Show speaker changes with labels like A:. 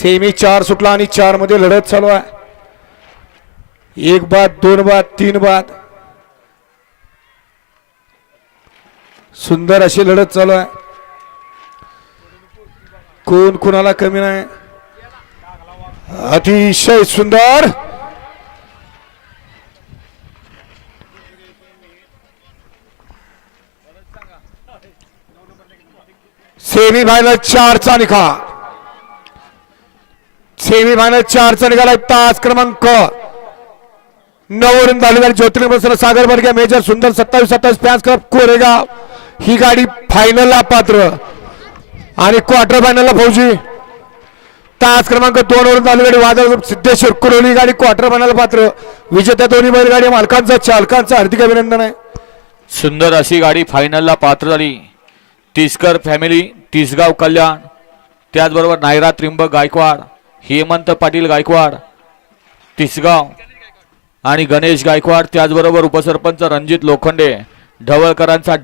A: Semi चार सुटला आणि चारमध्ये लढत चालू आहे. एक बाद दोन बाद तीन बाद. सुंदर अशी लढत चालू आहे. कोण कुणाला कमी नाही? अतिशय सुंदर. सेमी फायनल चारचा निकाल. सेमी फायनल चारचा निघाला तास क्रमांक. नवरून झालेला ज्योतिर्लिंग सागर वर्ग मेजर सुंदर सत्तावीस सत्तावीस पॅन्स क्लब कोरेगाव. ही गाडी फायनलला पात्र. आणि क्वार्टर फायनलला फौजी. तास क्रमांक दोन वरून चालू वादळ सिद्धेश्वर कुरोली गाडी क्वार्टर फायनल पात्र. विजेत्या दोन्ही बैलगाडी मालकांचा चालकांचं हार्दिक अभिनंदन आहे.
B: सुंदर अशी गाडी फायनलला पात्र झाली. तिसकर फॅमिली तिसगाव कल्याण. त्याचबरोबर नायरा त्रिंबक गायकवाड. हेमंत पाटील गायकवाड तिसगाव आणि गणेश गायकवाड त्याचबरोबर उपसरपंच रणजित लोखंडे ढवळकरांचा डा-